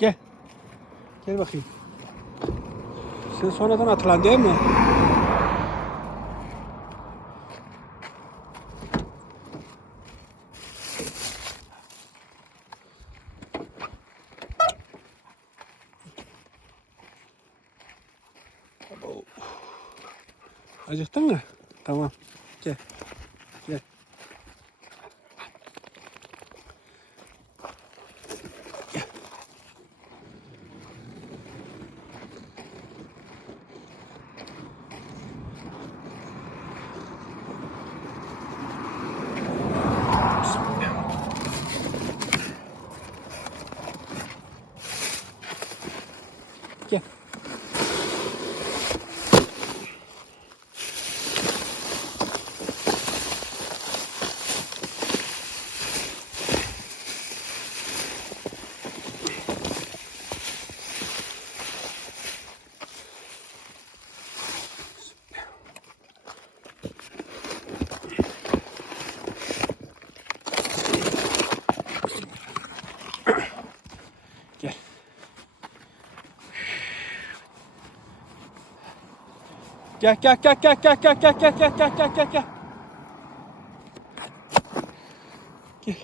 Gel. Gel bakayım. Sen sonradan atılan değil mi? Gel gel gel gel gel gel gel gel gel gel gel gel gel. Gel.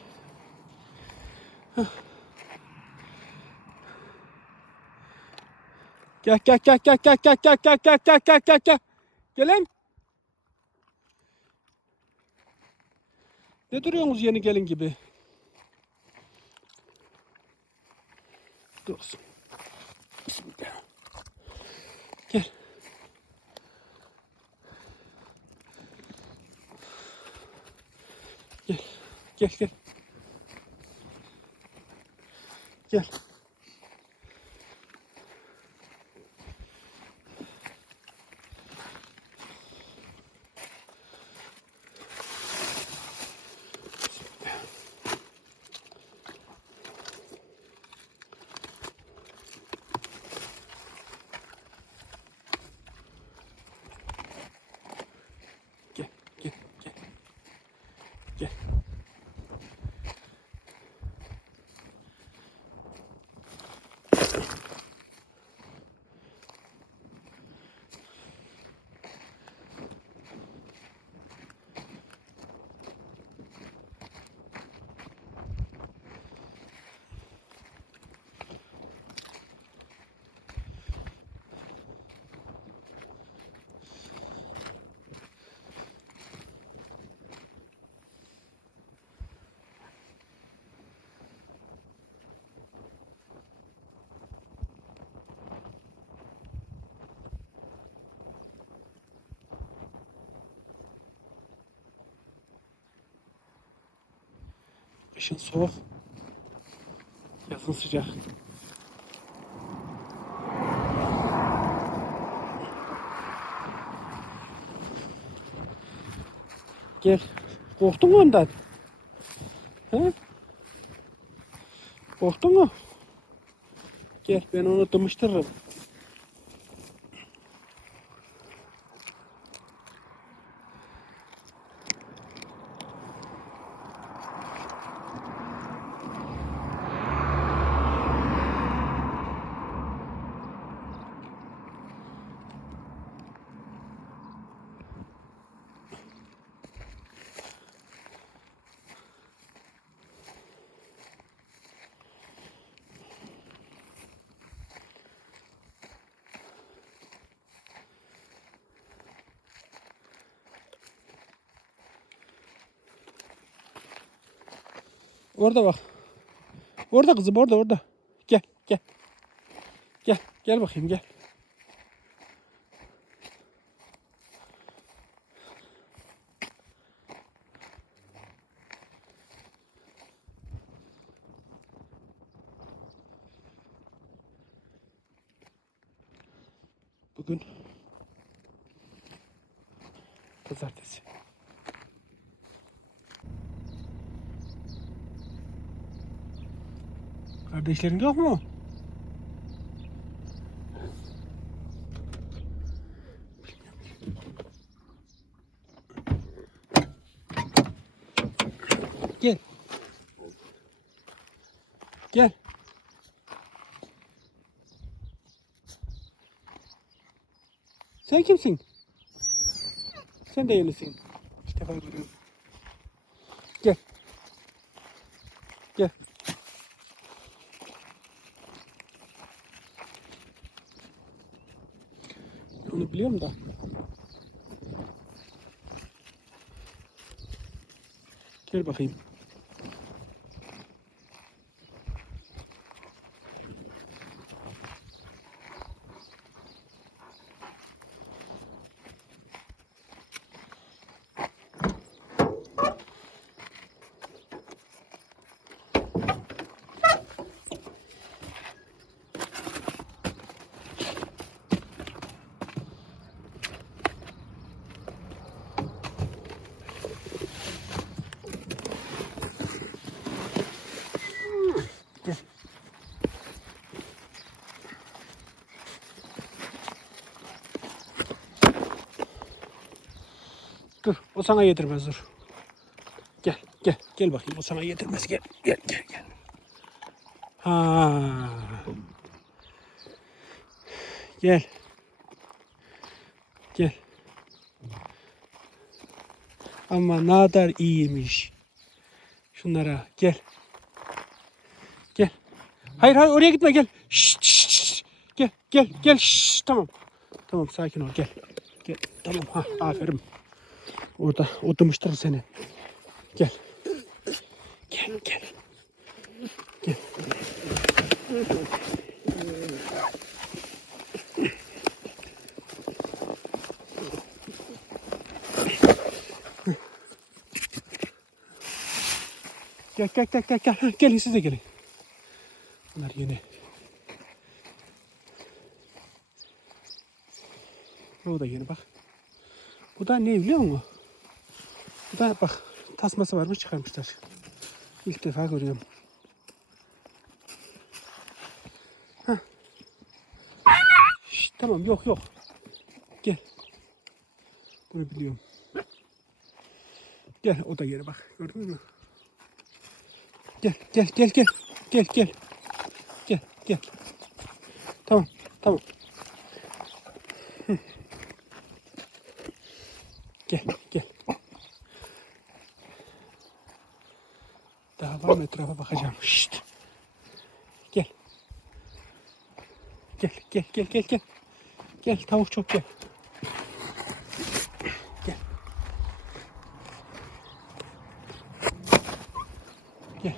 Gel gel gel gel gel gel gel gel gel gel gel gel gel. Gelin. Ne duruyorsunuz yeni gelin gibi? Dursun. Gel. Gel gel. Gel. Gel, gel, gel. Gel. Kışın soğuk. Yazın sıcak. Gel. Korktun mu ondan? He? Korktun mu? Gel ben onu dımıştırırım. Orada bak. Orada kızım orada orada. Gel gel. Gel gel bakayım gel. Bugün pazartesi. Kardeşlerin yok mu? Gel. Gel. Sen kimsin? Sen de yenisin. İlk defa görüyorum. Gel. Gel. Onu biliyorum da. Gel bakayım. O sana yedirmez dur. Gel, gel, gel bakayım. O sana yedirmez. Gel, gel, gel, gel. Ha. Gel. Gel. Ama ne kadar iyiymiş. Şunlara gel. Gel. Hayır hayır oraya gitme gel. Şşt, şşt, şşt. Gel gel gel. Şşt, tamam. Tamam sakin ol gel. Gel. Tamam ha aferin. Orada o dımıştır seni. Gel. Gel gel. Gel. Gel gel gel gel gel. Gelin siz de gelin. Bunlar yeni. Bu da yeni bak. Bu da ne biliyor musun? Bu bak tasması varmış çıkarmışlar. İlk defa görüyorum. Şşt, tamam yok yok. Gel. Bunu biliyorum. Gel o da yeni bak. Gördün mü? Gel gel gel gel. Gel gel. Gel gel. Tamam tamam. Gel gel. Mı etrafa bakacağım. Şşt. Gel. Gel gel gel gel gel. Gel tavuk çok gel. Gel. Gel.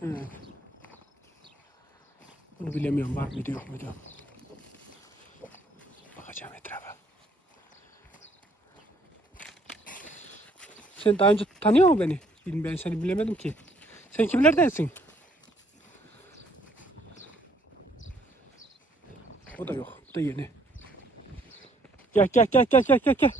Hı. Bunu bilemiyorum var mıydı yok muydu. Bakacağım etrafa. Sen daha önce tanıyor musun beni? Bilmiyorum ben seni bilemedim ki. Sen kimlerdensin? O da yok. Bu da yeni. Gel gel gel gel gel gel.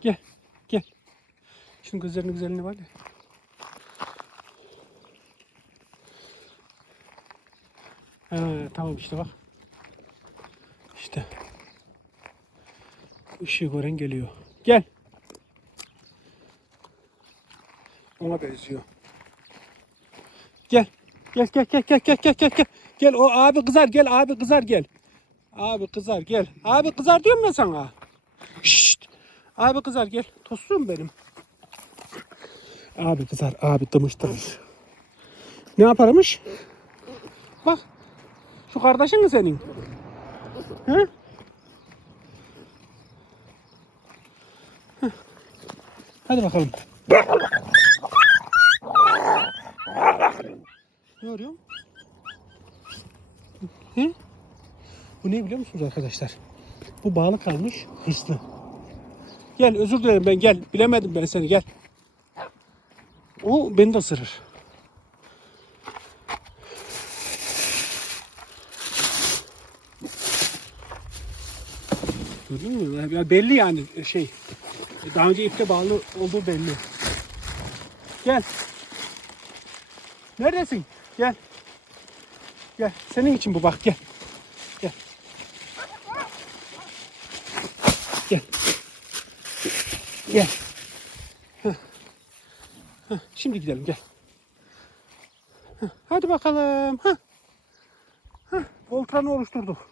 Gel. Gel. Şunun gözlerinin güzelliği var ya. Ha, tamam işte bak. İşte. Işığı gören geliyor. Gel. Ona benziyor. Gel. Gel gel gel gel gel gel gel gel. Gel o abi kızar gel abi kızar gel. Abi kızar gel. Abi kızar diyorum ben sana. Şşt. Abi kızar gel. Tostum benim. Abi kızar. Abi dımıştırır. Ne yaparmış? Bak. Şu kardeşin mi senin? He? Hadi bakalım. Ne arıyor? He? Bu ne biliyor musunuz arkadaşlar? Bu bağlı kalmış hırslı. Gel özür dilerim ben gel. Bilemedim ben seni gel. Beni de ısırır. Gördün mü? Ya belli yani şey. Daha önce ipte bağlı olduğu belli. Gel. Neredesin? Gel. Gel. Senin için bu bak gel. Gel. Gel. Gel. Şimdi gidelim gel. Hadi bakalım. Heh. Heh, Voltran'ı oluşturduk.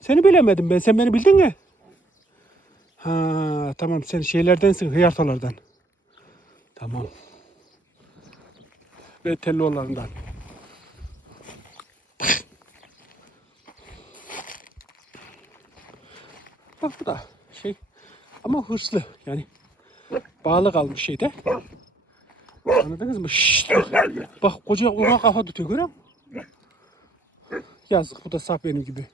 Seni bilemedim ben. Sen beni bildin mi? Ha tamam sen şeylerdensin hıyartolardan. Tamam. Ve tellolarından. Bak bu da şey ama hırslı yani bağlı kalmış şeyde. Anladınız mı? Şşt, bak. koca ona kafa tutuyor görüyor musun? Yazık bu da saf benim gibi.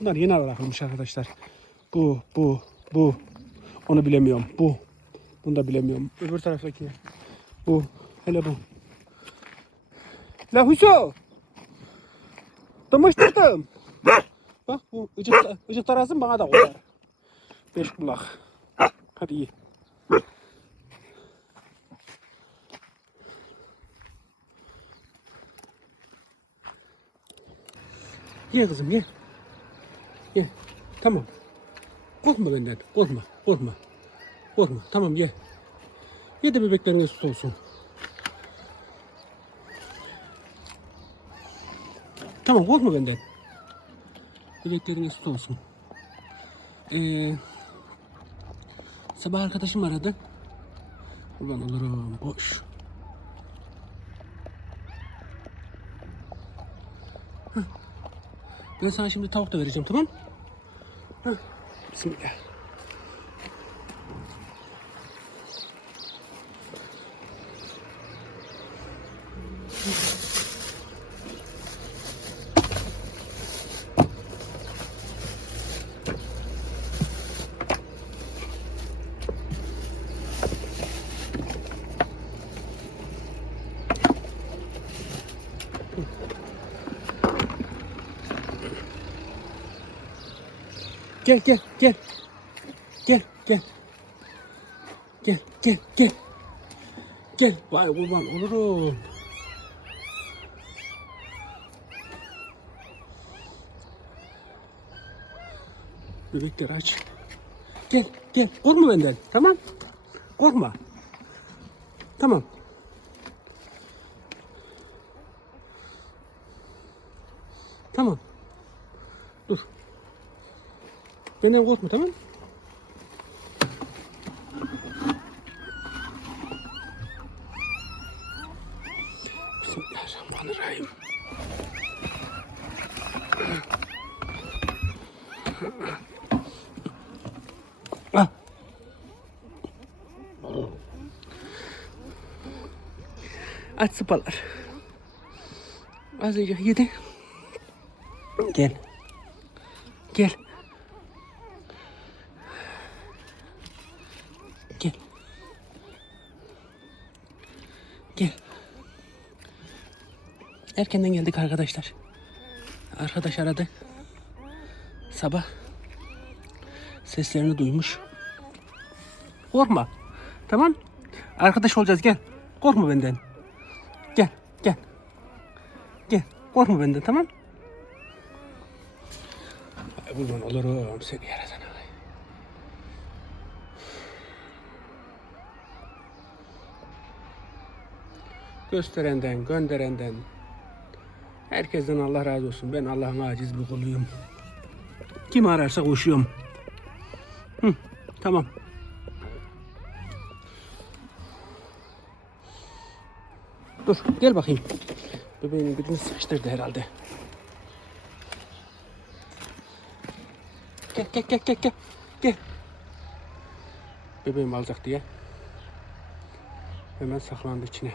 Bunlar yeni bırakılmış arkadaşlar. Bu, bu, bu. Onu bilemiyorum. Bu. Bunu da bilemiyorum. Öbür taraftaki. Bu. Hele bu. La Hüso. Tımıştırdım. Bak bu ıcık, ıcık tarasın bana da koyar. Beş kulak. Hadi iyi. Ye kızım ye. Ye. Tamam. Korkma benden. Korkma. Korkma. Korkma. Tamam ye. Ye de bebeklerin süt olsun. Tamam korkma benden. Bebeklerin süt olsun. Ee, sabah arkadaşım aradı. Ulan olurum boş. Ben sana şimdi tavuk da vereceğim tamam? Bismillah. Gel gel gel. Gel gel. Gel gel gel. Gel. Vay kurban olurum. Bebekler aç. Gel gel. Korkma benden. Tamam. Korkma. Tamam. Dur. Benden korkma tamam Bismillahirrahmanirrahim. Ah. Aç sıpalar. Az önce yedi. Gel. Gel. Gel. Gel. Erkenden geldik arkadaşlar. Arkadaş aradı. Sabah seslerini duymuş. Korkma. Tamam. Arkadaş olacağız gel. Korkma benden. Gel gel. Gel. Korkma benden tamam. Kurban olurum seni yaratana. gösterenden, gönderenden, herkesten Allah razı olsun. Ben Allah'ın aciz bir kuluyum. Kim ararsa koşuyorum. Hı, tamam. Dur, gel bakayım. Bebeğinin birini sıkıştırdı herhalde. Gel, gel, gel, gel, gel. Gel. Bebeğim alacak diye. Hemen saklandı içine.